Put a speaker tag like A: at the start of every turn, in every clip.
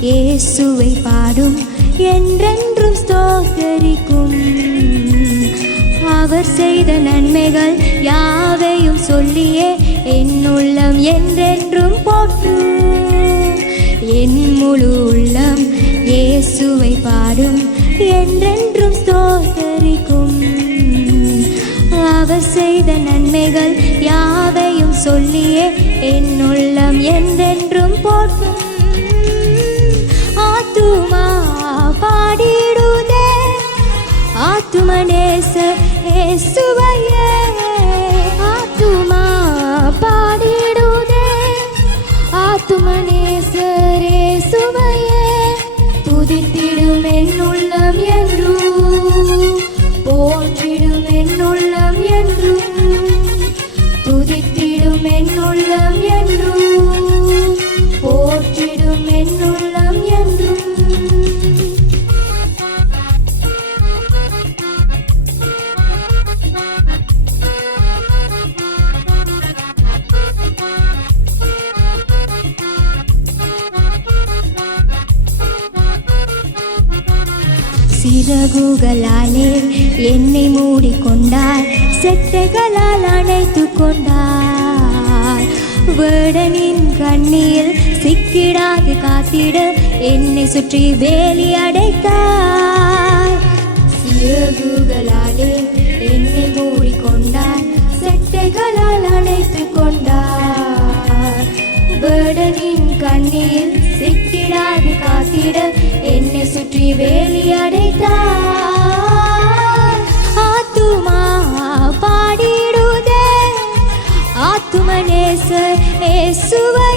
A: இயேசுவை பாடும் என்றென்றும் ஸ்தோத்தரிக்கும். அவர் செய்த நன்மைகள் யாவையும் சொல்லியே என் உள்ளம் என்றென்றும் போற்றும் என் முழு உள்ளம் இயேசுவை பாடும் என்றென்றும் ஸ்தோத்தரிக்கும். அவர் செய்த நன்மைகள் யாவையும் சொல்லியே என் உள்ளம் என்றென்றும் இயேசுவையே ஆத்துமா பாடிடுதே. ஆத்துமனேசர் இயேசுவையே துதித்திடும் என் உள்ளம் போற்றிடும் என் உள்ளம் துதித்திடும் போற்றிடும் சிறகுகளாலே என்னை மூடிக்கொண்டார் செட்டைகளால் அணைத்து கொண்டார் வேடனின் கண்ணியில் சிக்கிடாது காத்திட என்னை சுற்றி வேலி அடைத்தார். சிறகுகளாலே சுற்றி வேலி அடைத்தார் ஆத்துமா பாடிடுதே. ஆத்துமனேசர் இயேசுவையே ஆத்துமா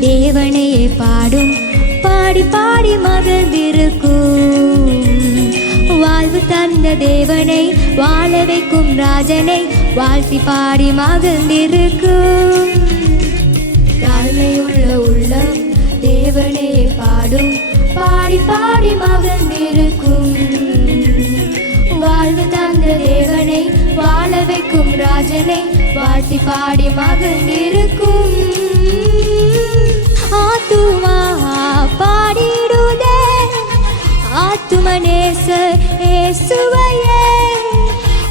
A: தேவனையே பாடும். பாடி பாடி மகிழ்ந்திருக்கும். வாழ்வு தந்த தேவனை வாழ வைக்கும் ராஜனை வாழ்த்தி பாடி மகிழ்ந்திருக்கும். தாழ்மையுள்ள உள்ளம் தேவனையே பாடும். பாடி பாடி மகிழ்ந்திருக்கும். வாழ்வு தந்த தேவனை வாழ வைக்கும் ராஜனை வாழ்த்தி பாடி மகிழ்ந்திருக்கும். ஆத்துமனேச ஏசுவையே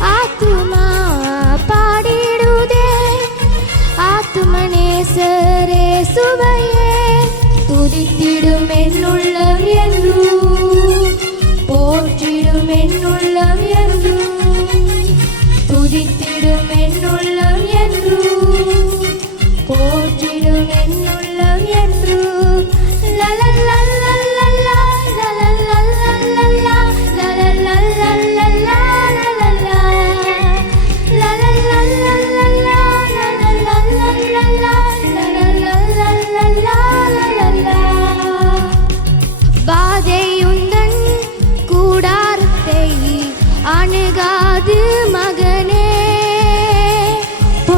A: ஆத்துமா பாடிடுதே. ஆத்துமனேசரேசுவையே துதித்திடும் என்னுள்ளம் என்று போற்றிடும் என்னுள்ளம் என்று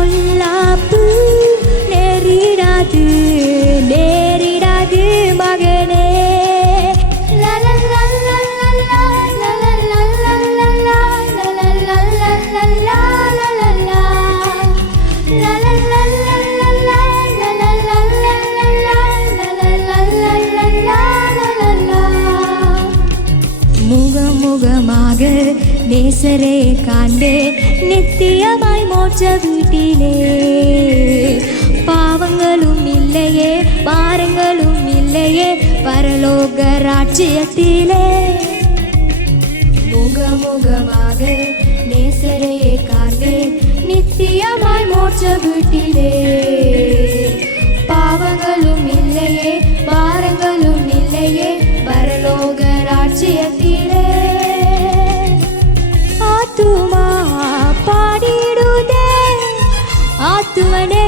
A: பொல்லாப்பு நேரிடாது நேரிடாது மகனே முகமுகமாக நேசரே காண்டே நித்தியமாய் மோட்ச வீட்டிலே பாவங்களும் இல்லையே பாரங்களும் இல்லையே பரலோக ராஜ்யத்திலே முகமுகமாக நேசரையே காண்பே நித்தியமாய் மோட்ச வீட்டிலே ஆத்துமனேசரே